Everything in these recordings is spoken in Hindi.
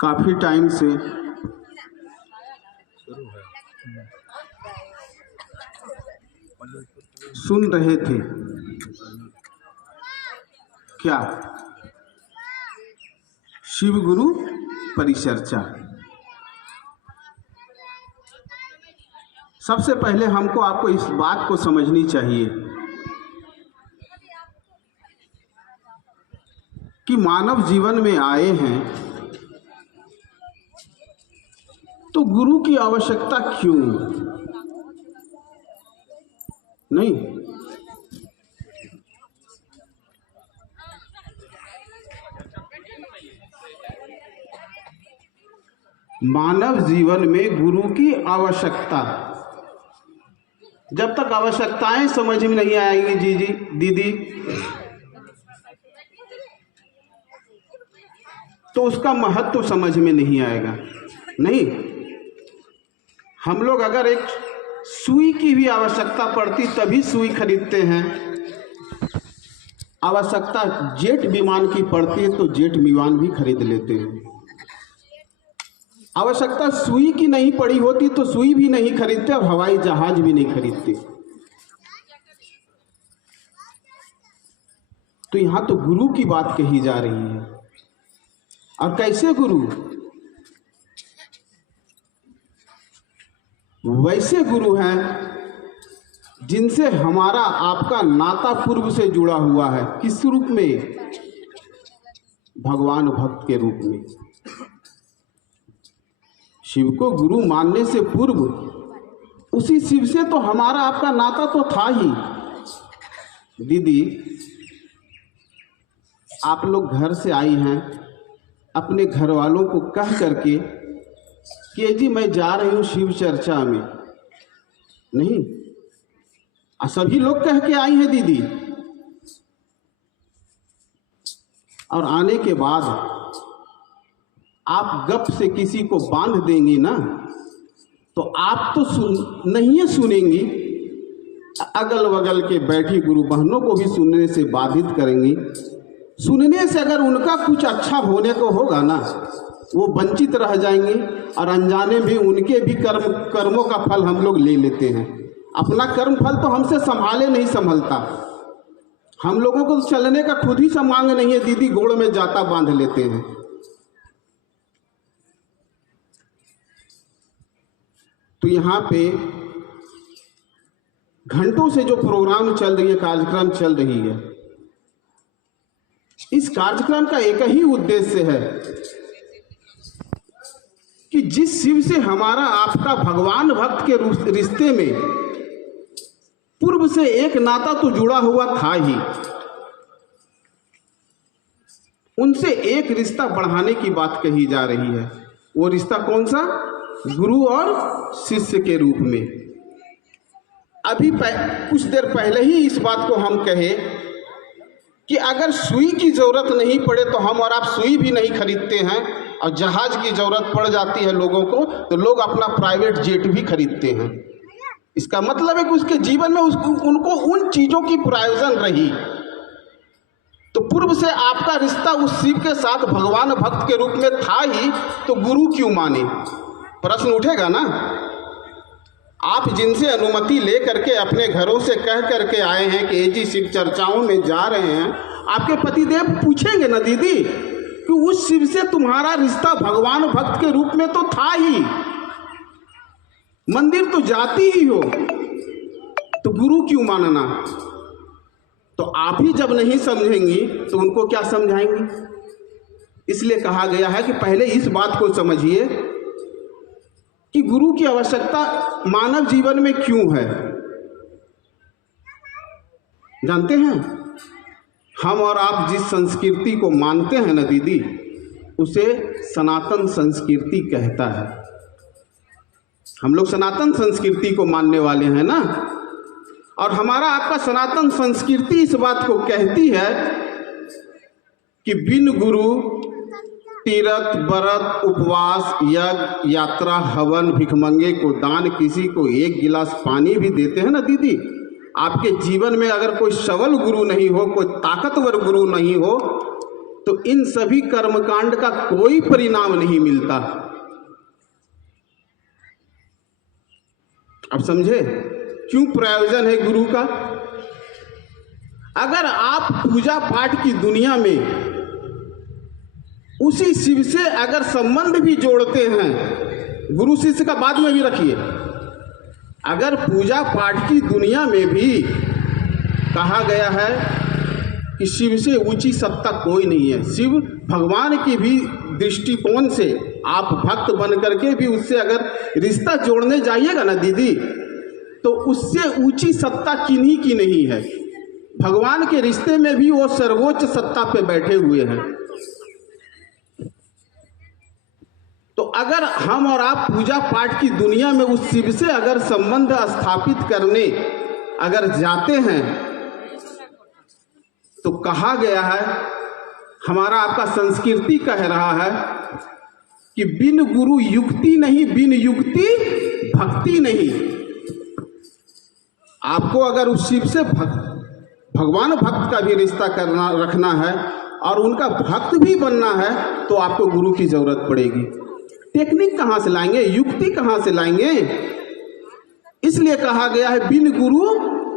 काफी टाइम से सुन रहे थे क्या शिव गुरु परिचर्चा। सबसे पहले हमको आपको इस बात को समझनी चाहिए कि मानव जीवन में आए हैं तो गुरु की आवश्यकता क्यों नहीं। मानव जीवन में गुरु की आवश्यकता, जब तक आवश्यकताएं समझ में नहीं आएंगी जी दीदी तो उसका महत्व समझ में नहीं आएगा। नहीं, हम लोग अगर एक सुई की भी आवश्यकता पड़ती तभी सुई खरीदते हैं, आवश्यकता जेट विमान की पड़ती है तो जेट विमान भी खरीद लेते हैं। आवश्यकता सुई की नहीं पड़ी होती तो सुई भी नहीं खरीदते और हवाई जहाज भी नहीं खरीदते। तो यहां तो गुरु की बात कही जा रही है। और कैसे गुरु? वैसे गुरु हैं जिनसे हमारा आपका नाता पूर्व से जुड़ा हुआ है। किस रूप में? भगवान भक्त के रूप में। शिव को गुरु मानने से पूर्व उसी शिव से तो हमारा आपका नाता तो था ही। दीदी, आप लोग घर से आई हैं अपने घर वालों को कह करके कि जी मैं जा रही हूं शिव चर्चा में, नहीं, सभी लोग कह के आई हैं दीदी। और आने के बाद आप गप से किसी को बांध देंगी ना तो आप तो नहीं सुनेंगी, अगल बगल के बैठी गुरु बहनों को भी सुनने से बाधित करेंगी। सुनने से अगर उनका कुछ अच्छा होने को होगा ना वो वंचित रह जाएंगे और अनजाने भी उनके भी कर्मों का फल हम लोग ले लेते हैं। अपना कर्म फल तो हमसे संभाले नहीं संभलता, हम लोगों को चलने का खुद ही संभांग नहीं है दीदी, गोड़ में जाता बांध लेते हैं। तो यहाँ पे घंटों से जो प्रोग्राम चल रही है, कार्यक्रम चल रही है, इस कार्यक्रम का एक ही उद्देश्य है कि जिस शिव से हमारा आपका भगवान भक्त के रिश्ते में पूर्व से एक नाता तो जुड़ा हुआ था ही, उनसे एक रिश्ता बढ़ाने की बात कही जा रही है। वो रिश्ता कौन सा? गुरु और शिष्य के रूप में। अभी कुछ देर पहले ही इस बात को हम कहे कि अगर सुई की जरूरत नहीं पड़े तो हम और आप सुई भी नहीं खरीदते हैं, और जहाज की जरूरत पड़ जाती है लोगों को तो लोग अपना प्राइवेट जेट भी खरीदते हैं। इसका मतलब है कि उसके जीवन में उनको उन चीजों की प्रयोजन रही। तो पूर्व से आपका रिश्ता उस शिव के साथ भगवान भक्त के रूप में था ही, तो गुरु क्यों माने? प्रश्न उठेगा ना। आप जिनसे अनुमति ले करके अपने घरों से कह करके आए हैं कि जी शिव चर्चाओं में जा रहे हैं, आपके पतिदेव पूछेंगे ना दीदी कि उस शिव से तुम्हारा रिश्ता भगवान भक्त के रूप में तो था ही, मंदिर तो जाती ही हो, तो गुरु क्यों मानना? तो आप ही जब नहीं समझेंगी तो उनको क्या समझाएंगी? इसलिए कहा गया है कि पहले इस बात को समझिए कि गुरु की आवश्यकता मानव जीवन में क्यों है। जानते हैं, हम और आप जिस संस्कृति को मानते हैं ना दीदी, उसे सनातन संस्कृति कहता है। हम लोग सनातन संस्कृति को मानने वाले हैं ना, और हमारा आपका सनातन संस्कृति इस बात को कहती है कि बिन गुरु तीर्थ व्रत उपवास यज्ञ यात्रा हवन भिखमंगे को दान, किसी को एक गिलास पानी भी देते हैं ना दीदी, आपके जीवन में अगर कोई सबल गुरु नहीं हो, कोई ताकतवर गुरु नहीं हो, तो इन सभी कर्मकांड का कोई परिणाम नहीं मिलता। अब समझे क्यों प्रयोजन है गुरु का? अगर आप पूजा पाठ की दुनिया में उसी शिव से अगर संबंध भी जोड़ते हैं, गुरु शिष्य का बाद में भी रखिए, अगर पूजा पाठ की दुनिया में भी कहा गया है कि शिव से ऊंची सत्ता कोई नहीं है, शिव भगवान की भी दृष्टिकोण से आप भक्त बन करके भी उससे अगर रिश्ता जोड़ने जाइएगा ना दीदी, तो उससे ऊंची सत्ता किन्हीं की नहीं है। भगवान के रिश्ते में भी वो सर्वोच्च सत्ता पे बैठे हुए हैं। तो अगर हम और आप पूजा पाठ की दुनिया में उस शिव से अगर संबंध स्थापित करने अगर जाते हैं, तो कहा गया है, हमारा आपका संस्कृति कह रहा है कि बिन गुरु युक्ति नहीं, बिन युक्ति भक्ति नहीं। आपको अगर उस शिव से भगवान भक्त का भी रिश्ता करना रखना है और उनका भक्त भी बनना है, तो आपको गुरु की जरूरत पड़ेगी। टेक्निक कहाँ से लाएंगे, युक्ति कहाँ से लाएंगे? इसलिए कहा गया है बिन गुरु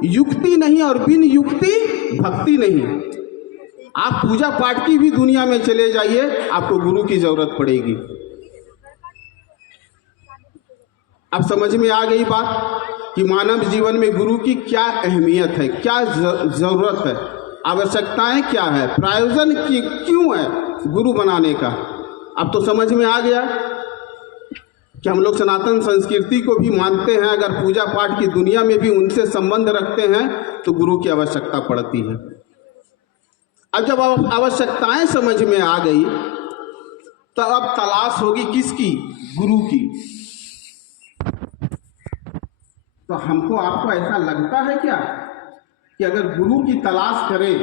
युक्ति नहीं और बिन युक्ति भक्ति नहीं। आप पूजा पाठ की भी दुनिया में चले जाइए, आपको गुरु की जरूरत पड़ेगी। अब समझ में आ गई बात कि मानव जीवन में गुरु की क्या अहमियत है, क्या जरूरत है, आवश्यकताएं क्या है, प्रयोजन क्यों है गुरु बनाने का। अब तो समझ में आ गया कि हम लोग सनातन संस्कृति को भी मानते हैं, अगर पूजा पाठ की दुनिया में भी उनसे संबंध रखते हैं तो गुरु की आवश्यकता पड़ती है। अब जब आवश्यकताएं समझ में आ गई तो अब तलाश होगी किसकी? गुरु की। तो हमको आपको ऐसा लगता है क्या कि अगर गुरु की तलाश करें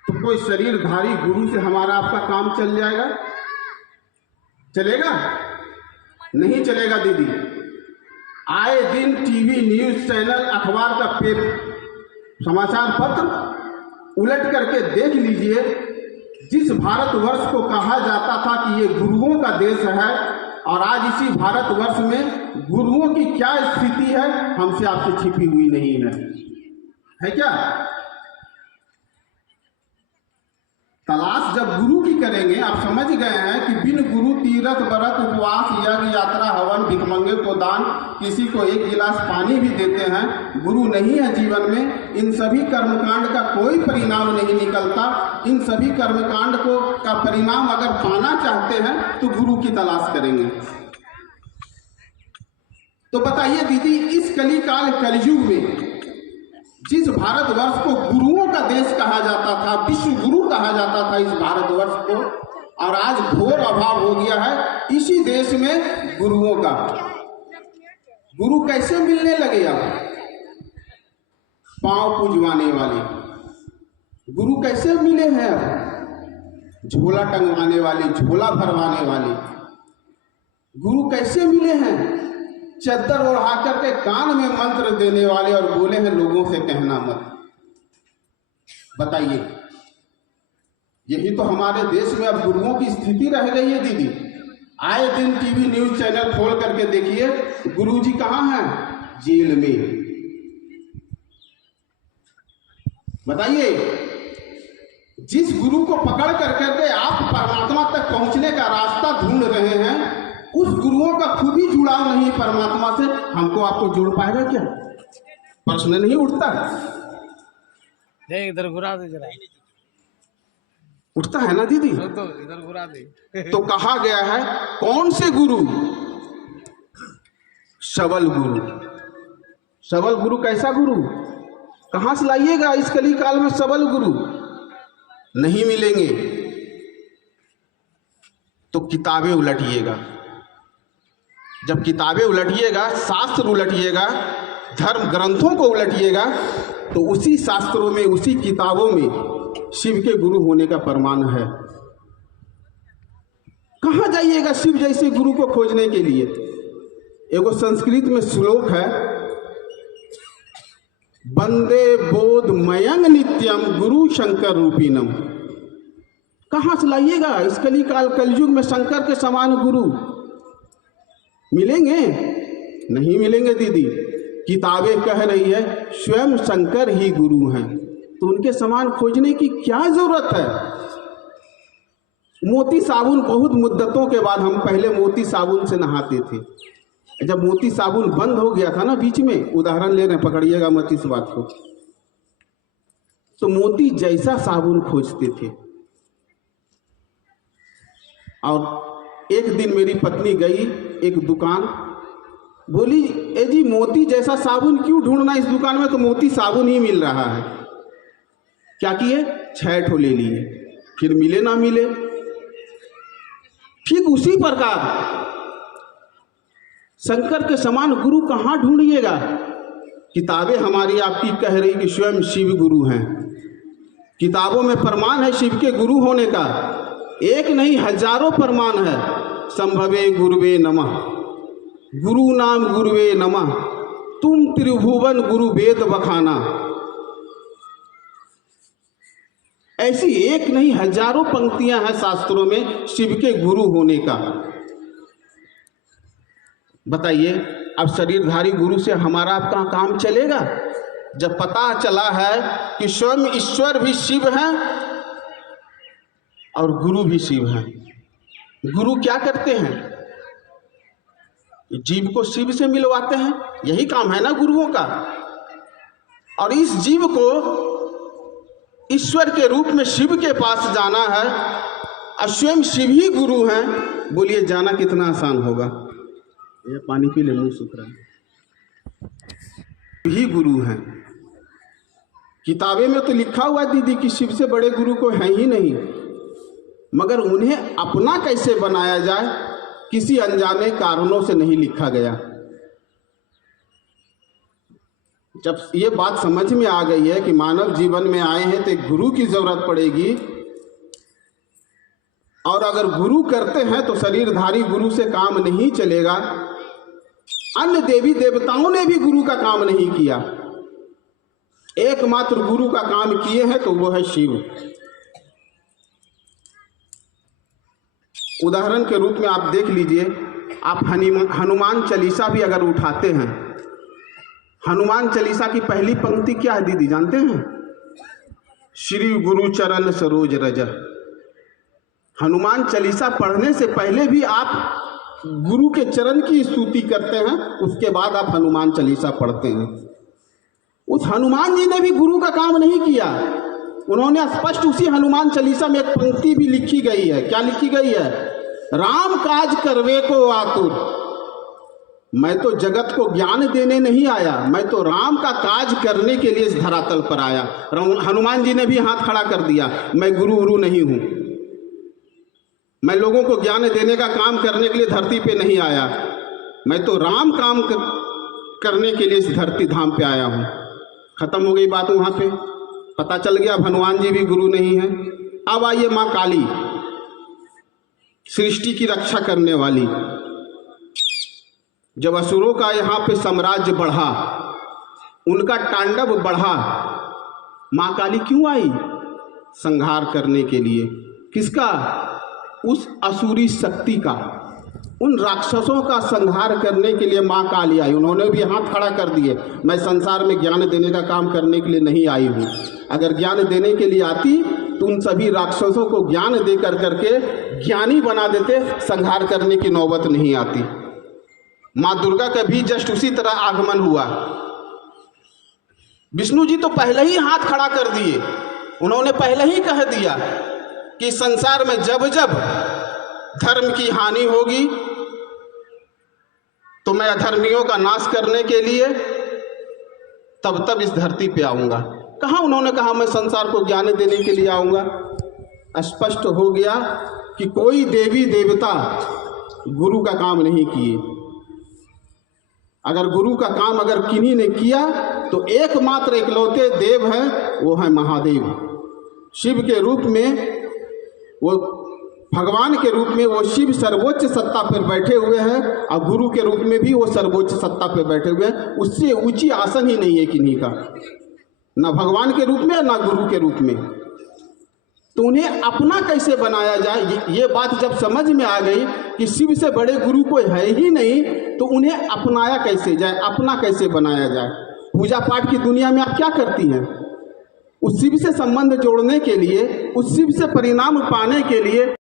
तो कोई शरीरधारी गुरु से हमारा आपका काम चल जाएगा? चलेगा? नहीं चलेगा दीदी। आए दिन टीवी, न्यूज चैनल, अखबार का समाचार पत्र उलट करके देख लीजिए, जिस भारतवर्ष को कहा जाता था कि ये गुरुओं का देश है, और आज इसी भारतवर्ष में गुरुओं की क्या स्थिति है हमसे आपसे छिपी हुई नहीं है क्या? तलाश जब गुरु की करेंगे, आप समझ गए हैं कि बिन गुरु तीर्थ व्रत उपवास यज्ञ यात्रा हवन भिखमंगे को दान, किसी को एक गिलास पानी भी देते हैं, गुरु नहीं है जीवन में, इन सभी कर्मकांड का कोई परिणाम नहीं निकलता। इन सभी कर्मकांड का परिणाम अगर पाना चाहते हैं तो गुरु की तलाश करेंगे। तो बताइए दीदी, इस कलिकाल कलयुग में जिस भारतवर्ष को गुरुओं का देश कहा जाता था, विश्व गुरु कहा जाता था इस भारतवर्ष को, और आज घोर अभाव हो गया है इसी देश में गुरुओं का। गुरु कैसे मिलने लगे? अब पांव पूजवाने वाले गुरु कैसे मिले हैं? अब झोला टंगवाने वाले, झोला भरवाने वाले गुरु कैसे मिले हैं? चद्दर ओढ़ा करके कान में मंत्र देने वाले और बोले हैं लोगों से कहना मत। बताइए, यही तो हमारे देश में अब गुरुओं की स्थिति रह गई है दीदी। आए दिन टीवी न्यूज चैनल खोल करके देखिए, गुरुजी कहाँ हैं? जेल में। बताइए, जिस गुरु को पकड़ करके आप परमात्मा तक पहुंचने का रास्ता ढूंढ रहे हैं, उस गुरुओं का खुद ही जुड़ाव नहीं परमात्मा से, हमको आपको जोड़ पाएगा क्या? प्रश्न नहीं उठता? इधर घुरा दे जरा। उठता है ना दीदी? तो इधर घुरा दे। तो कहा गया है कौन से गुरु? सबल गुरु। सबल गुरु कैसा गुरु? कहां से लाइएगा इस कली काल में सबल गुरु? नहीं मिलेंगे। तो किताबें उलटिएगा। जब किताबें उलटिएगा, शास्त्र उलटिएगा, धर्म ग्रंथों को उलटिएगा, तो उसी शास्त्रों में, उसी किताबों में शिव के गुरु होने का प्रमाण है। कहां जाइएगा शिव जैसे गुरु को खोजने के लिए? एगो संस्कृत में श्लोक है, वंदे बोध मयंग नित्यम गुरु शंकर रूपीनम। कहाँ से लाइएगा? इस कली काल कलयुग में शंकर के समान गुरु मिलेंगे? नहीं मिलेंगे दीदी। किताबें कह रही है स्वयं शंकर ही गुरु हैं, तो उनके समान खोजने की क्या जरूरत है? मोती साबुन, बहुत मुद्दतों के बाद हम पहले मोती साबुन से नहाते थे। जब मोती साबुन बंद हो गया था ना बीच में, उदाहरण ले रहे हैं, पकड़िएगा मत इस बात को, तो मोती जैसा साबुन खोजते थे। और एक दिन मेरी पत्नी गई एक दुकान, बोली ए जी मोती जैसा साबुन क्यों ढूंढना इस दुकान में, तो मोती साबुन ही मिल रहा है। क्या किए? 6 ठो ले लिए, फिर मिले ना मिले। ठीक उसी प्रकार शंकर के समान गुरु कहाँ ढूंढिएगा? किताबें हमारी आपकी कह रही कि स्वयं शिव गुरु हैं। किताबों में प्रमाण है शिव के गुरु होने का, एक नहीं हजारों प्रमाण है। संभवे गुरुवे नमः, गुरु नाम गुरुवे नमः, तुम त्रिभुवन गुरु वेद बखाना। ऐसी एक नहीं हजारों पंक्तियां हैं शास्त्रों में शिव के गुरु होने का। बताइए अब शरीरधारी गुरु से हमारा आपका काम चलेगा? जब पता चला है कि स्वयं ईश्वर भी शिव हैं और गुरु भी शिव हैं। गुरु क्या करते हैं? जीव को शिव से मिलवाते हैं, यही काम है ना गुरुओं का। और इस जीव को ईश्वर के रूप में शिव के पास जाना है और स्वयं शिव ही गुरु हैं। बोलिए जाना कितना आसान होगा? ये पानी पी ले, मुंह सूख रहा है। ही गुरु हैं। किताबें में तो लिखा हुआ दीदी कि शिव से बड़े गुरु को है ही नहीं, मगर उन्हें अपना कैसे बनाया जाए किसी अनजाने कारणों से नहीं लिखा गया। जब ये बात समझ में आ गई है कि मानव जीवन में आए हैं तो एक गुरु की जरूरत पड़ेगी, और अगर गुरु करते हैं तो शरीरधारी गुरु से काम नहीं चलेगा। अन्य देवी देवताओं ने भी गुरु का काम नहीं किया, एकमात्र गुरु का काम किए हैं तो वो है शिव। उदाहरण के रूप में आप देख लीजिए, आप हनुमान चालीसा भी अगर उठाते हैं, हनुमान चालीसा की पहली पंक्ति क्या है दीदी जानते हैं? श्री गुरु चरण सरोज रज। हनुमान चालीसा पढ़ने से पहले भी आप गुरु के चरण की स्तुति करते हैं, उसके बाद आप हनुमान चालीसा पढ़ते हैं। उस हनुमान जी ने भी गुरु का काम नहीं किया। उन्होंने स्पष्ट उसी हनुमान चालीसा में एक पंक्ति भी लिखी गई है। क्या लिखी गई है? राम काज करवे को आतुर, मैं तो जगत को ज्ञान देने नहीं आया, मैं तो राम का काज करने के लिए इस धरातल पर आया। हनुमान जी ने भी हाथ खड़ा कर दिया, मैं गुरु नहीं हूं, मैं लोगों को ज्ञान देने का काम करने के लिए धरती पे नहीं आया, मैं तो राम काम करने के लिए इस धरती धाम पे आया हूं। खत्म हो गई बात वहां पे, पता चल गया अब हनुमान जी भी गुरु नहीं है। अब आइए माँ काली, सृष्टि की रक्षा करने वाली। जब असुरों का यहाँ पे साम्राज्य बढ़ा, उनका तांडव बढ़ा, माँ काली क्यों आई? संहार करने के लिए। किसका? उस असुरी शक्ति का, उन राक्षसों का संहार करने के लिए माँ काली आई। उन्होंने भी हाथ खड़ा कर दिए, मैं संसार में ज्ञान देने का काम करने के लिए नहीं आई हूँ। अगर ज्ञान देने के लिए आती तो उन सभी राक्षसों को ज्ञान दे करके ज्ञानी बना देते, संहार करने की नौबत नहीं आती। माँ दुर्गा का भी जस्ट उसी तरह आगमन हुआ। विष्णु जी तो पहले ही हाथ खड़ा कर दिए, उन्होंने पहले ही कह दिया कि संसार में जब जब धर्म की हानि होगी तो मैं अधर्मियों का नाश करने के लिए तब तब इस धरती पे आऊंगा। कहाँ उन्होंने कहा मैं संसार को ज्ञान देने के लिए आऊंगा? स्पष्ट हो गया कि कोई देवी देवता गुरु का काम नहीं किए। अगर गुरु का काम अगर किन्हीं ने किया तो एकमात्र इकलौते देव हैं, वो है महादेव। शिव के रूप में, वो भगवान के रूप में वो शिव सर्वोच्च सत्ता पर बैठे हुए हैं, और गुरु के रूप में भी वो सर्वोच्च सत्ता पर बैठे हुए हैं। उससे ऊंची आसन ही नहीं है किन्हीं का, ना भगवान के रूप में ना गुरु के रूप में। तो उन्हें अपना कैसे बनाया जाए, ये बात जब समझ में आ गई कि शिव से बड़े गुरु कोई है ही नहीं, तो उन्हें अपनाया कैसे जाए, अपना कैसे बनाया जाए। पूजा पाठ की दुनिया में आप क्या करती हैं? उस शिव से संबंध जोड़ने के लिए, उस शिव से परिणाम पाने के लिए